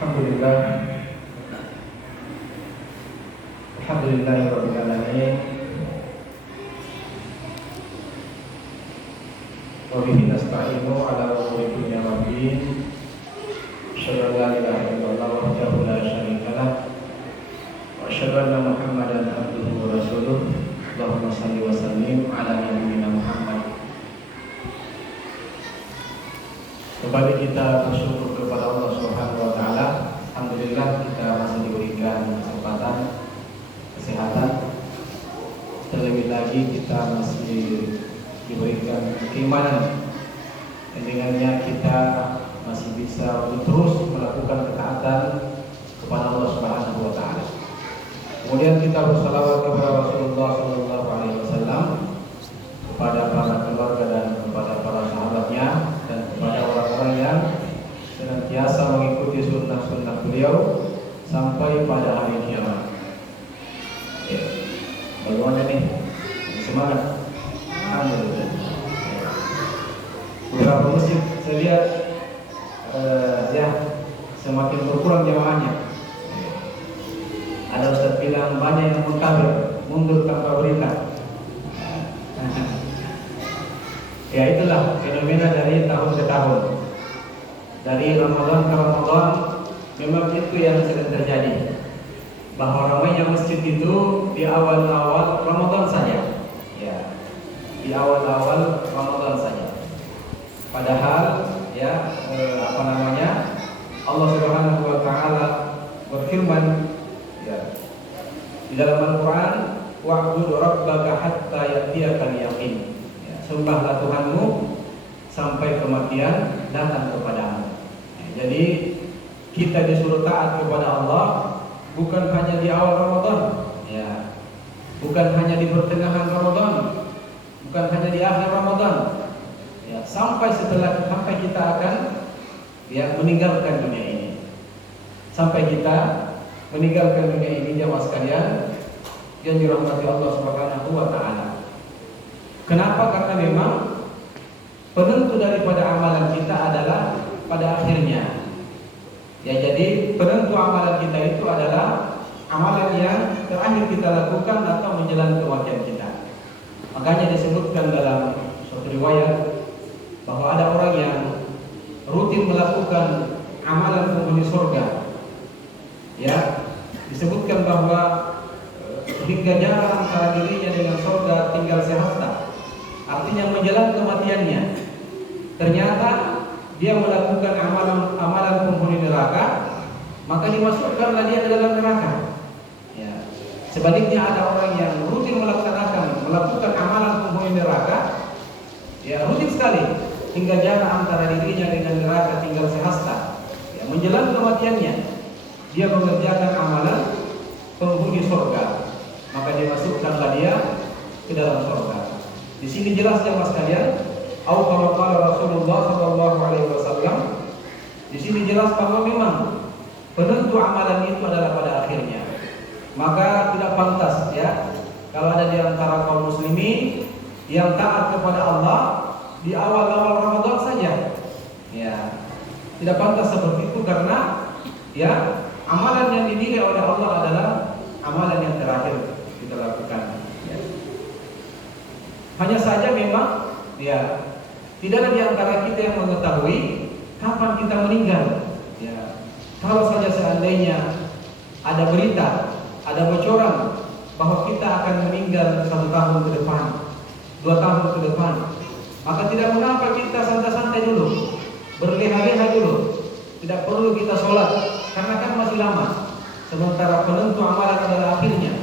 Alhamdulillah, Alhamdulillahirabbil alamin. Wa bihi nasta'inu ala umuri dunya wad din. Asyhadu an la ilaha illallah wahdahu la syarika lah wa asyhadu anna Muhammadan abduhu wa rasuluh. Allahumma shalli wa sallim ala nabiyyina Muhammad. Kembali kita bersyukur kepada Allah Subhanahu wa taala. Alhamdulillah kita masih diberikan kesempatan, kesehatan. Terlebih lagi kita masih diberikan keimanan, dan dengannya kita masih bisa terus melakukan ketaatan kepada Allah Subhanahu wa taala. Kemudian kita bersalawat kepada Rasulullah sallallahu alaihi wasallam, kepada para keluarga dan kepada para sahabatnya, dan kepada orang-orang yang senantiasa mengikuti sunnah-sunnah beliau sampai pada hari kiamat. Ya. Bagaimana nih? Semangat. Alhamdulillah. Beberapa masjid saya lihat ya semakin berkurang jamaahnya. Ada ustaz bilang banyak yang mengkabir, mundur tanpa berita. Ya itulah fenomena dari tahun ke tahun, dari Ramadan ke Ramadan. Memang itu yang sedang terjadi, bahwa ramainya masjid itu di awal-awal Ramadan saja. Ya, di awal-awal Ramadan saja. Padahal ya Allah Subhanahu wa taala berfirman ya di dalam Al-Qur'an, wa'budu rabbaka hatta ya'tiyakal yaqin. Ya, sembahlah Tuhanmu sampai kematian datang kepadamu. Ya, jadi kita disuruh taat kepada Allah bukan hanya di awal Ramadan, ya, bukan hanya di pertengahan Ramadan, bukan hanya di akhir Ramadan, ya, sampai kita akan ya meninggalkan dunia ini, sampai kita meninggalkan dunia ini, jamaah sekalian yang dirahmati Allah Subhanahu wa taala. Kenapa? Karena memang penentu daripada amalan kita adalah pada akhirnya. Ya, jadi penentu amalan kita itu adalah amalan yang terakhir kita lakukan atau menjelang kematian kita. Makanya disebutkan dalam suatu riwayat bahwa ada orang yang rutin melakukan amalan penghuni surga. Ya, disebutkan bahwa hingga jarak antara dirinya dengan surga tinggal sehasta. Artinya menjelang kematiannya, ternyata dia melakukan amalan penghuni neraka, maka dimasukkanlah dia ke dalam neraka. Ya. Sebaliknya ada orang yang rutin melakukan amalan penghuni neraka, ya rutin sekali, hingga jarak antara dirinya dengan neraka tinggal sehasta. Ya, menjelang kematiannya, dia mengerjakan amalan penghuni surga, maka dimasukkanlah dia ke dalam surga. Di sini jelas ya Mas kalian, qala Rasulullah sallallahu alaihi wasallam. Di sini jelas bahwa memang penentu amalan itu adalah pada akhirnya. Maka tidak pantas ya kalau ada di antara kaum muslimin yang taat kepada Allah di awal-awal Ramadan saja. Ya, tidak pantas seperti itu, karena ya amalan yang dinilai oleh Allah adalah amalan yang terakhir kita lakukan. Ya. Hanya saja memang ya tidak ada di antara kita yang mengetahui kapan kita meninggal. Ya. Kalau saja seandainya ada berita, ada bocoran bahwa kita akan meninggal 1 tahun ke depan, 2 tahun ke depan, maka tidak mengapa kita santai-santai dulu, berleha-leha dulu, tidak perlu kita sholat, karena kan masih lama. Sementara penentu amalan adalah akhirnya.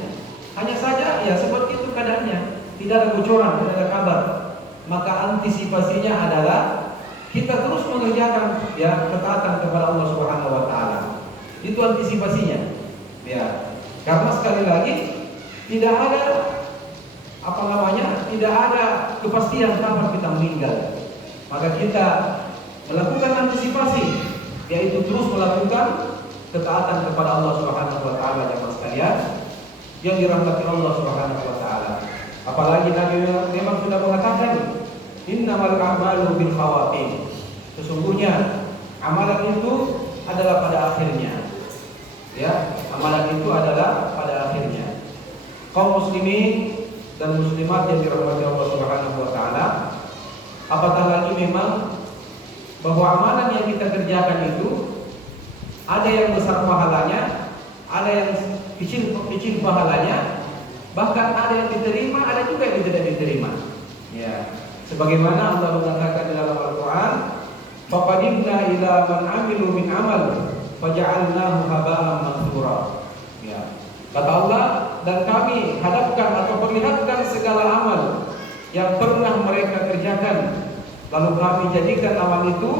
Hanya saja ya seperti itu keadaannya, tidak ada bocoran, tidak ada kabar. Maka antisipasinya adalah kita terus mengerjakan ya ketaatan kepada Allah Subhanahu wa taala. Itu antisipasinya. Ya. Karena sekali lagi tidak ada tidak ada kepastian kapan kita meninggal. Maka kita melakukan antisipasi, yaitu terus melakukan ketaatan kepada Allah Subhanahu wa taala, jemaah sekalian yang dirahmati Allah Subhanahu wa taala. Apalagi Nabi memang sudah mengatakan, innamal a'malu bil khawatim. Sesungguhnya amalan itu adalah pada akhirnya. Ya, amalan itu adalah pada akhirnya. Kaum muslimin dan muslimat yang dirahmati Allah Subhanahu wa taala, apatah lagi memang bahwa amalan yang kita kerjakan itu ada yang besar pahalanya, ada yang kecil pahalanya, bahkan ada yang diterima, ada juga yang tidak diterima. Ya, sebagaimana Allah mengatakan dalam Al-Qur'an, faqadimna ila man amilu min amal faja'alnahu haba'an mansura. Ya. Kata Allah, dan kami hadapkan atau perlihatkan segala amal yang pernah mereka kerjakan, lalu kami jadikan amal itu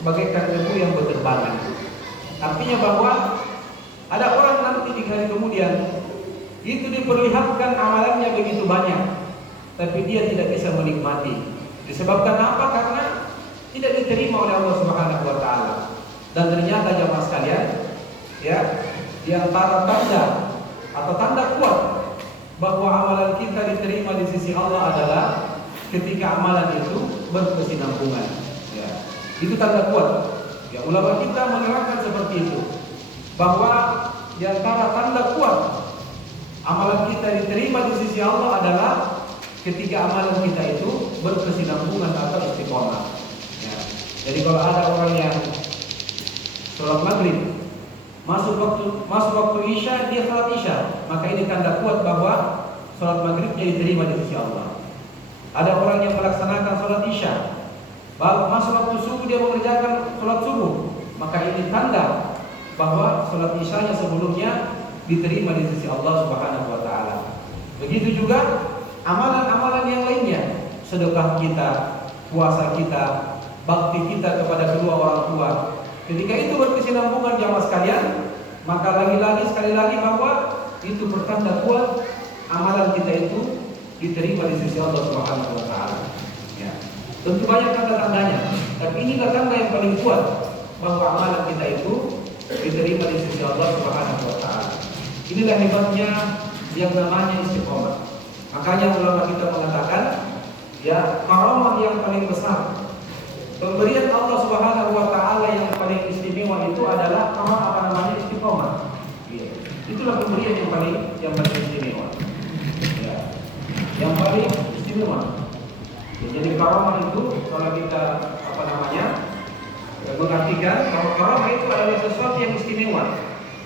bagaikan debu yang berterbangan. Artinya bahwa ada orang nanti di hari kemudian itu diperlihatkan amalannya begitu banyak, tapi dia tidak bisa menikmati. Disebabkan apa? Karena tidak diterima oleh Allah Subhanahu wa taala. Dan ternyata jamaah sekalian, ya, di antara tanda atau tanda kuat bahwa amalan kita diterima di sisi Allah adalah ketika amalan itu berkesinambungan. Ya, itu tanda kuat. Ya, ulama kita menerangkan seperti itu, bahwa di antara tanda kuat amalan kita diterima di sisi Allah adalah ketika amalan kita itu berkesinambungan atau istiqomah. Ya. Jadi kalau ada orang yang sholat maghrib masuk waktu isya, dia sholat isya, maka ini tanda kuat bahwa sholat maghribnya diterima di sisi Allah. Ada orang yang melaksanakan sholat isya, masuk waktu subuh dia mengerjakan sholat subuh, maka ini tanda bahwa sholat isyanya sebelumnya diterima di sisi Allah Subhanahu wa taala. Begitu juga amalan-amalan yang lainnya, sedekah kita, puasa kita, bakti kita kepada kedua orang tua. Ketika itu berkesinambungan jamaah sekalian, maka lagi-lagi sekali lagi bahwa itu bertanda kuat amalan kita itu diterima di sisi Allah Subhanahu wa taala. Ya. Tentu banyak tanda-tandanya, tapi inilah tanda yang paling kuat bahwa amalan kita itu diterima di sisi Allah Subhanahu wa taala. Inilah hebatnya yang namanya istiqomah. Makanya ulama kita mengatakan, ya, karamah yang paling besar, pemberian Allah Subhanahu wa taala yang paling istimewa itu adalah istiqomah. Ya. Itulah pemberian yang paling istimewa. Ya. Yang paling istimewa. Ya, jadi karamah itu kalau kita mengartikan bahwa karamah itu adalah sesuatu yang istimewa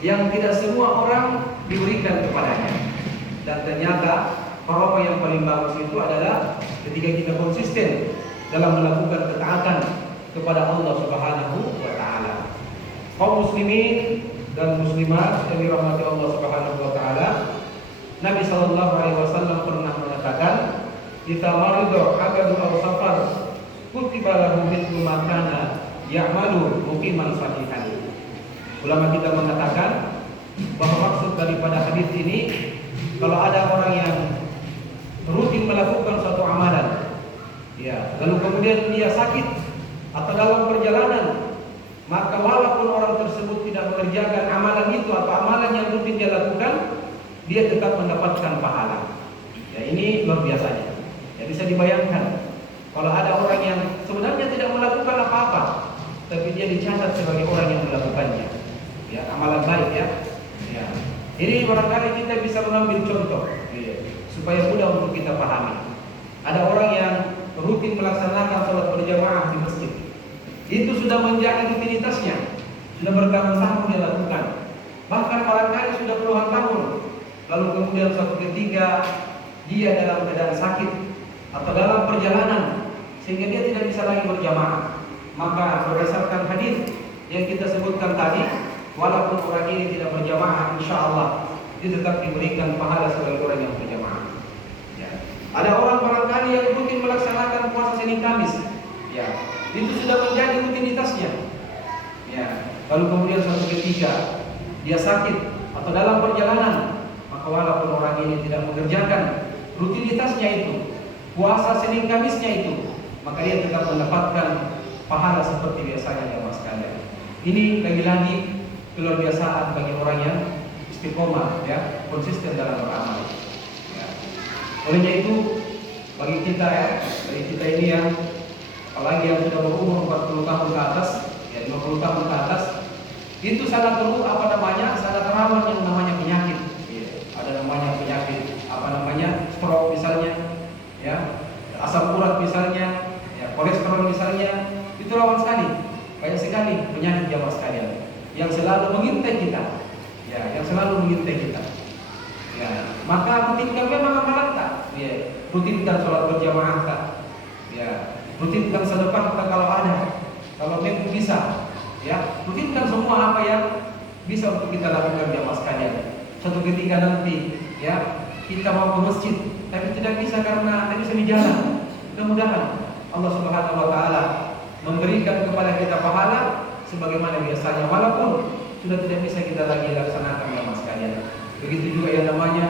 yang tidak semua orang diberikan kepadanya. Dan ternyata karamah yang paling bagus itu adalah ketika kita konsisten dalam melakukan ketaatan kepada Allah Subhanahu wa taala. Kaum muslimin dan muslimat yang dirahmati Allah Subhanahu wa taala, Nabi sallallahu alaihi wasallam pernah mengatakan, "Idza marida abadu aw safar, kutiba lahu mithlu ma kana ya'malu muqiman sahihan." Ulama kita mengatakan bahwa maksud daripada hadis ini, kalau ada orang yang rutin melakukan suatu amalan, ya, lalu kemudian dia sakit atau dalam perjalanan, maka walaupun orang tersebut tidak mengerjakan amalan itu atau amalan yang rutin dia lakukan, dia tetap mendapatkan pahala. Ya, ini luar biasanya. Ya, bisa dibayangkan kalau ada orang yang sebenarnya tidak melakukan apa-apa, tapi dia dicatat sebagai orang yang melakukannya. Ya, amalan baik, ya. Ya. Ini barangkali kita bisa mengambil contoh, ya, supaya mudah untuk kita pahami. Ada orang yang rutin melaksanakan sholat berjamaah di masjid. Itu sudah menjadi rutinitasnya, sudah bertahun-tahun dia lakukan. Bahkan barangkali sudah puluhan tahun. Lalu kemudian suatu ketika dia dalam keadaan sakit atau dalam perjalanan sehingga dia tidak bisa lagi berjamaah. Maka berdasarkan hadis yang kita sebutkan tadi, walaupun orang ini tidak berjamaah, insya Allah dia tetap diberikan pahala sebagai orang yang berjamaah. Ya. Ada orang barangkali yang rutin melaksanakan puasa Senin Kamis, ya, itu sudah menjadi rutinitasnya. Ya. Lalu kemudian suatu ketika dia sakit atau dalam perjalanan, maka walaupun orang ini tidak mengerjakan rutinitasnya itu, puasa Senin Kamisnya itu, maka dia tetap mendapatkan pahala seperti biasanya ya mas sekalian. Ini lagi-lagi luar biasaan bagi orang yang istiqomah, ya, konsisten dalam beramal. Ya. Olehnya itu bagi kita, ya, bagi kita ini yang apalagi yang sudah berumur 40 tahun ke atas, ya, 50 tahun ke atas, Itu sangat sangat rawan yang namanya penyakit. Ada namanya penyakit stroke misalnya, ya, asam urat misalnya, ya, kolesterol misalnya, itu rawan sekali. Banyak sekali penyakit jamaah sekalian yang selalu mengintai kita, ya, Ya, maka rutinkan memang amalan tak, ya, rutinkan sholat berjamaah tak, ya, rutinkan sedekah tak kalau ada, kalau memang bisa, ya, rutinkan semua apa yang bisa untuk kita lakukan jamaah sekalian. Suatu ketika nanti, ya, kita mau ke masjid, tapi tidak bisa karena tidak bisa di jalan. Mudah-mudahan Allah Subhanahu Wa Taala memberikan kepada kita pahala sebagaimana biasanya, walaupun sudah tidak bisa kita lagi laksanakan jamaah sekalian. Begitu juga yang namanya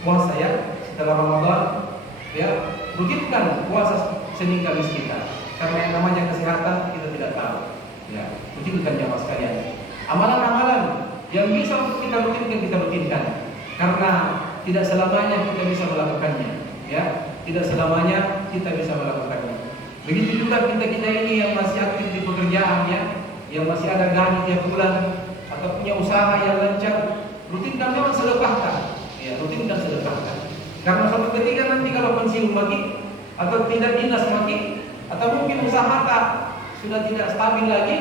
puasa, ya, setelah Ramadan, ya, rutinkan puasa Senin Kamis kita, karena yang namanya kesehatan kita tidak tahu, ya, rutinkan jamaah sekalian. Amalan-amalan yang bisa untuk kita rutinkan, karena tidak selamanya kita bisa melakukannya, ya, tidak selamanya kita bisa melakukannya. Begitu juga kita ini yang masih aktif di pekerjaan, ya, yang masih ada gaji tiap bulan atau punya usaha yang lancar, rutinkan memang sedekahkan, ya, rutinkan sedekahkan. Karena suatu ketika nanti kalau pensiun lagi atau tidak dinas lagi atau mungkin usaha tak sudah tidak stabil lagi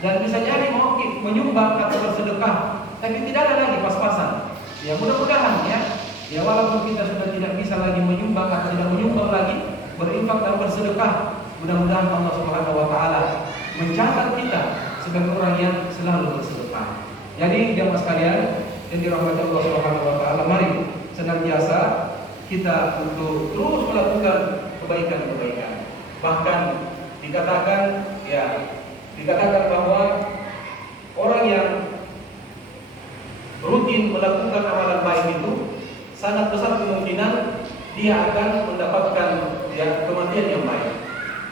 dan bisa jadi mau menyumbang atau bersedekah, tapi tidak ada lagi pas-pasan. Ya, mudah-mudahan, ya, walaupun kita sudah tidak bisa lagi menyumbang atau tidak menyumbang lagi, berinfak dan bersedekah, mudah-mudahan Allah Subhanahu Wa Taala mencatat kita sebagai orang yang selalu bersedekah. Jadi jamaah sekalian yang dirahmati Allah Subhanahu Wa Taala, mari senantiasa kita untuk terus melakukan kebaikan-kebaikan. Bahkan dikatakan bahwa orang yang rutin melakukan amalan baik itu sangat besar kemungkinan dia akan mendapatkan, ya, kematian yang baik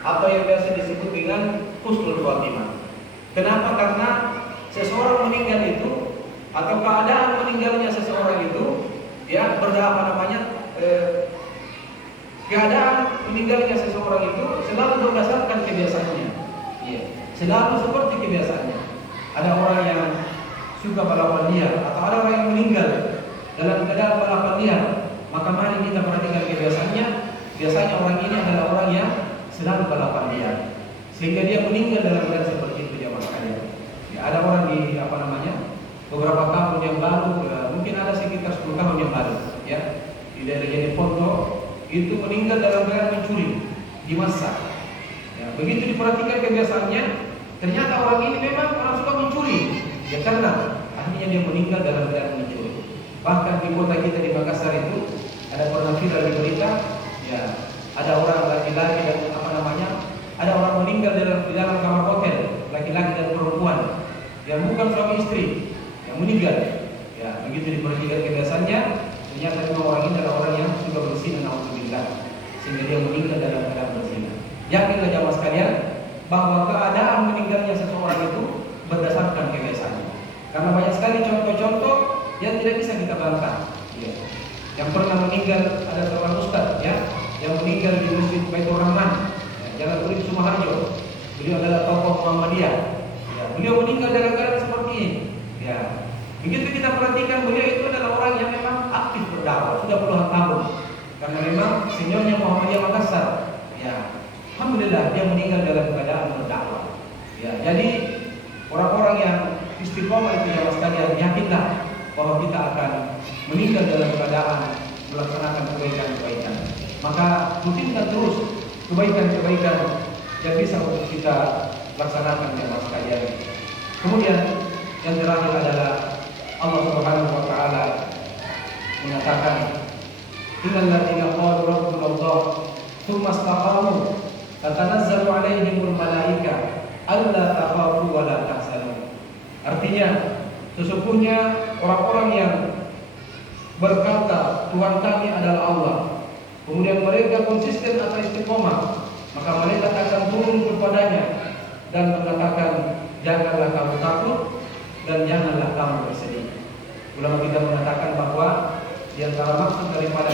atau yang biasa disebut dengan husnul khotimah. Kenapa? Karena seseorang meninggal itu atau keadaan meninggalnya seseorang itu, ya, keadaan meninggalnya seseorang itu selalu berdasarkan kebiasaannya, ya, selalu seperti kebiasaannya. Ada orang yang suka balapan liar atau ada orang yang meninggal dalam keadaan balapan liar, maka mari kita perhatikan kebiasaannya. Biasanya orang ini adalah orang yang selalu balapan liar, sehingga dia meninggal dalam keadaan seperti itu, jamaah sekalian. Ya, ada orang di beberapa tahun yang lalu, mungkin ada sekitar 10 tahun yang lalu, ya, di daerah Jeneponto itu meninggal dalam keadaan mencuri di masa. Ya, begitu diperhatikan kebiasaannya, ternyata orang ini memang orang suka mencuri, ya, karena akhirnya dia meninggal dalam keadaan mencuri. Bahkan di kota kita di Makassar itu ada pernah viral di berita, ya, ada orang laki-laki dan ada orang meninggal di dalam kamar hotel, laki-laki dan perempuan, yang bukan suami istri, yang meninggal. Ya, begitu diperhatikan kebiasaannya, ternyata memang orang ini adalah orang yang suka berzina, naudzubillah, sehingga dia meninggal dalam keadaan berzina. Yakinlah jamaah sekalian bahwa keadaan meninggalnya seseorang itu berdasarkan kebiasaannya. Karena banyak sekali contoh-contoh yang tidak bisa kita bantah. Ya. Yang pernah meninggal ada seorang ustaz, ya, yang meninggal di Masjid Baitur Rahman, ya, Jalan Urip Sumaharjo. Beliau adalah tokoh Muhammadiyah. Ya, beliau meninggal dalam keadaan seperti ini. Ya. Begitu kita perhatikan, beliau itu adalah orang yang memang aktif berdakwah sudah puluhan tahun. Karena memang seniornya Muhammadiyah Makassar. Ya. Alhamdulillah dia meninggal dalam keadaan berdakwah. Ya, jadi orang-orang yang istiqomah itu, jamaah sekalian, yakinlah bahwa kita akan meninggal dalam keadaan melaksanakan kebaikan-kebaikan. Maka rutinkan terus kebaikan-kebaikan yang bisa untuk kita laksanakan, jamaah sekalian. Kemudian yang terakhir adalah Allah Subhanahu Wa Taala mengatakan, innal ladzina qalu rabbunallah tsumma istaqamu tatanazzalu alaihimul malaika alla takhafu wa la tahzanu. Artinya, sesungguhnya orang-orang yang berkata Tuhan kami adalah Allah, kemudian mereka konsisten atau istiqomah, maka mereka akan turun kepadanya dan mengatakan, janganlah kamu takut dan janganlah kamu bersedih. Ulama kita mengatakan bahwa di antara maksud daripada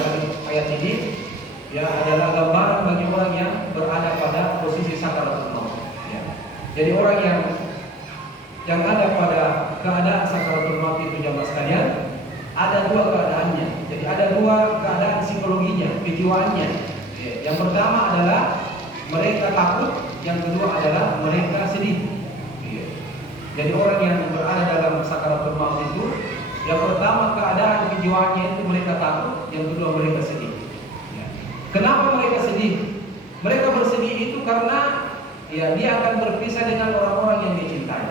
ayat ini, ya, adalah gambaran bagi orang yang berada pada posisi sakaratul maut. Ya. Jadi orang yang yang ada pada keadaan sakaratul maut itu jamaah sekalian, ada dua keadaannya. Jadi ada dua keadaan psikologinya, kejiwaannya. Yang pertama adalah mereka takut, yang kedua adalah mereka sedih. Jadi orang yang berada dalam sakaratul maut itu, yang pertama keadaan kejiwaannya itu mereka takut, yang kedua mereka sedih. Kenapa mereka sedih? Mereka bersedih itu karena dia akan berpisah dengan orang-orang yang dia cintai,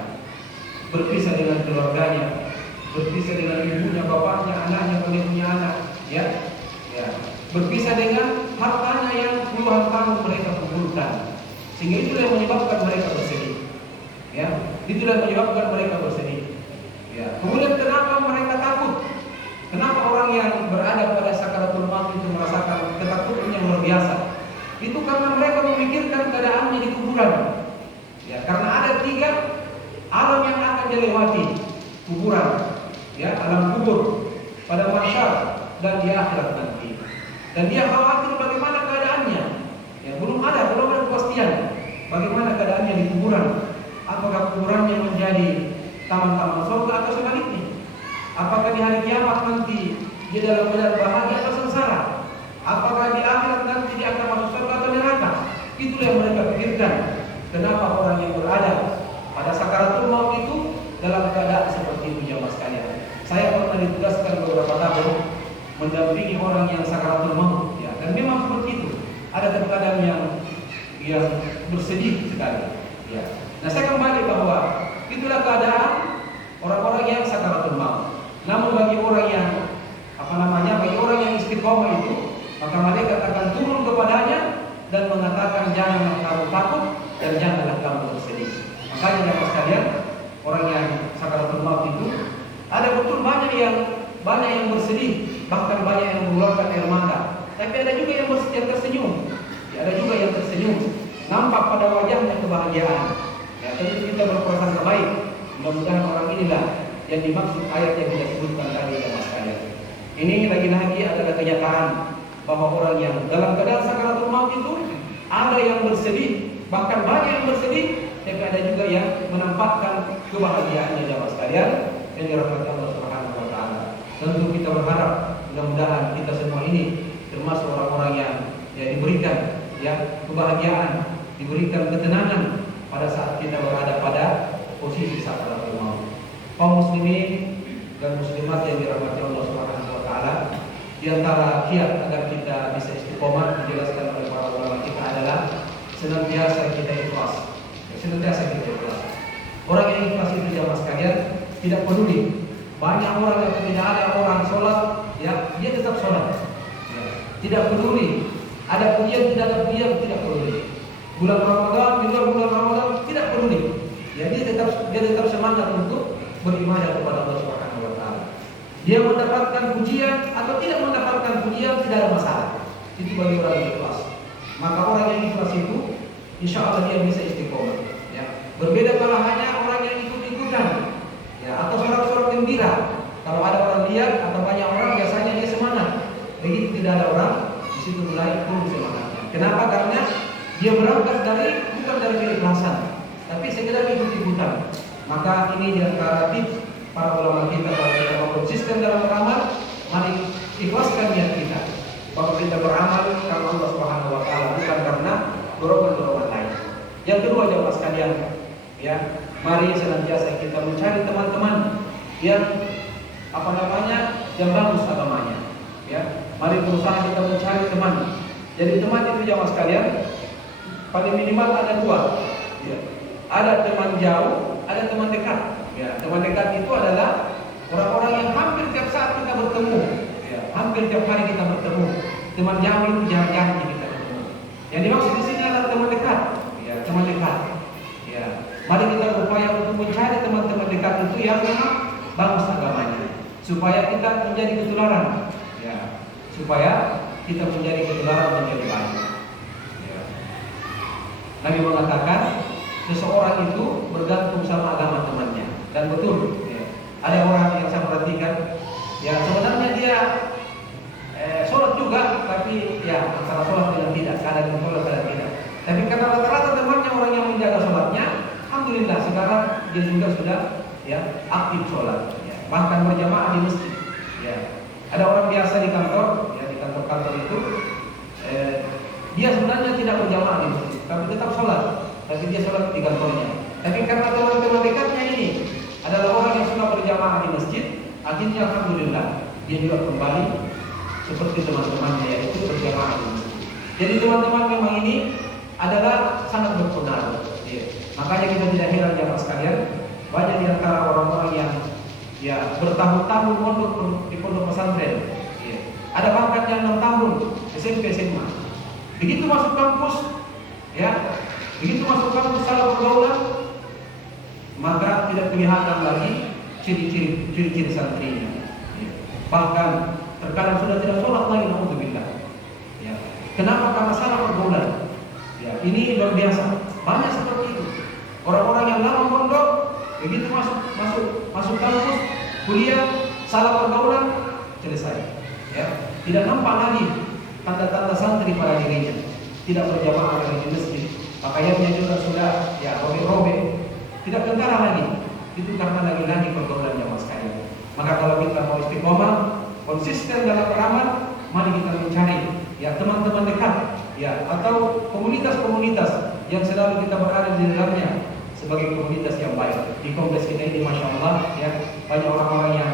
berpisah dengan keluarganya, berpisah dengan ibunya, bapaknya, anaknya, kalau punya anak, berpisah dengan hartanya yang puluhan tahun mereka kumpulkan, sehingga itulah yang menyebabkan mereka bersedih. Itulah yang menyebabkan mereka bersedih. Kemudian kenapa mereka takut? Kenapa orang yang berada pada sakaratul maut itu merasakan ketakutan yang luar biasa? Itu karena mereka memikirkan keadaannya di kuburan. Karena ada 3 alam yang akan dilewati: kuburan, alam kubur, pada mahsyar, dan di akhirat nanti. Dan dia khawatir bagaimana keadaannya. Belum ada kepastian bagaimana keadaannya di kuburan. Apakah kuburannya menjadi taman-taman surga atau sebaliknya? Apakah di hari kiamat nanti dia dalam keadaan bahagia atau sengsara? Apakah di akhirat nanti dia akan masuk surga atau neraka? Itulah yang mereka pikirkan. Kenapa orang yang berada pada sakaratul maut itu dalam keadaan seperti itu jamaah sekalian? Saya pernah ditugaskan beberapa tahun mendampingi orang yang sakaratul maut, dan memang seperti itu. Ada terkadang yang bersedih sekali. Nah, saya kembali bahwa itulah keadaan orang-orang yang sakaratul maut. Namun bagi orang yang bagi orang yang istiqomah itu, maka malaikat akan turun kepadanya dan mengatakan, janganlah kamu takut dan janganlah kamu bersedih. Makanya jamaah sekalian, orang yang sakaratul maut itu ada betul banyak yang bersedih, bahkan banyak yang mengeluarkan air mata. Tapi ada juga yang tersenyum. Ada juga yang tersenyum, nampak pada wajahnya kebahagiaan. Tentu kita berprasangka baik. Mudah-mudahan orang inilah yang dimaksud ayat yang kita sebutkan tadi jamaah sekalian. Ini lagi-lagi adalah kenyataan bahwa orang yang dalam keadaan sakaratul maut itu ada yang bersedih, bahkan banyak yang bersedih, tapi ada juga yang menampakkan kebahagiaannya jamaah sekalian yang dirahmati Allah Subhanahu wa taala. Tentu kita berharap mudah-mudahan kita semua ini termasuk orang-orang yang diberikan kebahagiaan, diberikan ketenangan pada saat kita berada pada posisi sakaratul maut. Kaum muslimin dan muslimat yang dirahmati Allah Subhanahu wa taala, di antara kiat agar kita bisa istiqomah dijelaskan oleh para ulama kita adalah senantiasa kita ikhlas. Senantiasa kita ikhlas. Orang yang ikhlas itu jamaah sekalian tidak peduli banyak orang atau tidak ada orang sholat, dia tetap sholat. Tidak peduli ada pujian tidak ada pujian, tidak peduli. Bulan Ramadan, di luar bulan Ramadan, tidak peduli. Dia tetap semangat untuk beribadah kepada Allah Subhanahu wa taala. Dia mendapatkan pujian atau tidak mendapatkan pujian tidak ada masalah. Itu bagi orang yang ikhlas. Maka orang yang ikhlas itu insya Allah dia bisa istiqomah. Berbeda kalau hanya orang yang ikut-ikutan, atau sorak-sorak gembira. Kalau ada orang lihat atau banyak orang, biasanya dia semangat. Begitu tidak ada orang, di situ mulai turun semangatnya. Kenapa? Karena dia berangkat bukan dari keikhlasan, tapi sekedar ikut-ikutan. Maka ini di antara tips para ulama kita kalau kita mau konsisten dalam beramal, mari ikhlaskan niat kita bahwa kita beramal karena Allah Subhanahu wa taala, bukan karena dorongan-dorongan lain. Yang kedua jamaah sekalian, mari senantiasa kita mencari teman-teman yang yang bagus agamanya. Mari berusaha kita mencari teman. Jadi teman itu jamaah sekalian paling minimal ada 2. Ada teman jauh, ada teman dekat. Teman dekat itu adalah orang-orang yang hampir tiap saat kita bertemu. Hampir tiap hari kita bertemu. Teman jauh itu jarang-jarang kita bertemu. Yang dimaksud di sini adalah teman dekat. Teman dekat. Mari kita berupaya untuk mencari teman-teman dekat itu yang memang bagus agamanya, supaya kita menjadi ketularan. Supaya kita menjadi ketularan menjadi baik. Nabi mengatakan seseorang itu bergantung sama agama temannya. Dan betul, ada orang yang saya perhatikan, sebenarnya dia sholat juga, tapi antara sholat dengan tidak, kadang sholat kadang tidak. Tapi karena rata-rata temannya orang yang menjaga sholatnya, alhamdulillah sekarang dia juga sudah ya aktif sholat, ya. Bahkan berjamaah di masjid. Ya. Ada orang biasa di kantor, ya di kantor-kantor itu, dia sebenarnya tidak berjamaah di masjid, tapi tetap sholat. Tapi dia sholat di kantornya. Tapi karena teman-teman dekatnya ini adalah orang yang sudah berjamaah di masjid, akhirnya alhamdulillah dia juga kembali seperti teman-temannya, yaitu berjamaah di masjid. Jadi teman-teman memang ini adalah sangat berpengaruh. Ya. Makanya kita tidak heran jamaah sekalian, banyak di antara orang-orang yang ya bertahun-tahun mondok di pondok pesantren. Ya. Ada bahkan yang 6 tahun SMP SMA. Begitu masuk kampus, ya, begitu masuk kampus salah pergaulan, maka tidak kelihatan lagi ciri-ciri santrinya. Ya. Bahkan terkadang sudah tidak sholat lagi, naudzubillah. Ya. Kenapa? Karena salah pergaulan. Ya, ini luar biasa. Banyak seperti itu. Orang-orang yang lama mondok, begitu masuk kampus, kuliah, salah pergaulan, selesai. Ya, tidak nampak lagi tanda-tanda santri pada dirinya. Tidak berjamaah lagi di masjid. Pakaiannya juga sudah ya robek-robek. Tidak tentara lagi. Itu karena lagi-lagi pergaulan jamaah sekalian. Maka kalau kita mau istiqomah, konsisten dalam beramal, mari kita mencari ya teman-teman dekat, ya atau komunitas-komunitas yang selalu kita berada di dalamnya sebagai komunitas yang baik. Di kompleks kita ini, masya Allah, ya banyak orang-orang yang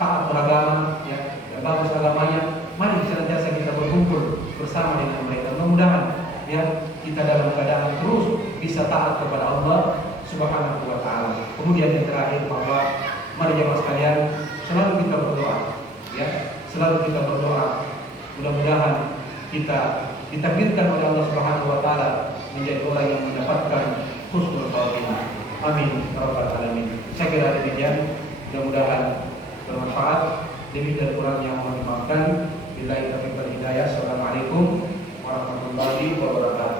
taat beragama, ya bagus agamanya. Mari senantiasa kita berkumpul bersama dengan mereka. Mudah-mudahan ya kita dalam keadaan terus bisa taat kepada Allah Subhanahu wa taala. Kemudian yang terakhir, bahwa mari jemaah sekalian selalu kita berdoa, ya selalu kita berdoa. Mudah-mudahan kita ditakdirkan oleh Allah Subhanahu wa taala menjadi orang yang mendapatkan husnul khatimah. Amin ya rabbal alamin. Saya kira demikian, mudah-mudahan bermanfaat. Lebih dan kurangnya mohon dimaafkan. Billahi taufiq wal hidayah. Assalamualaikum warahmatullahi wabarakatuh.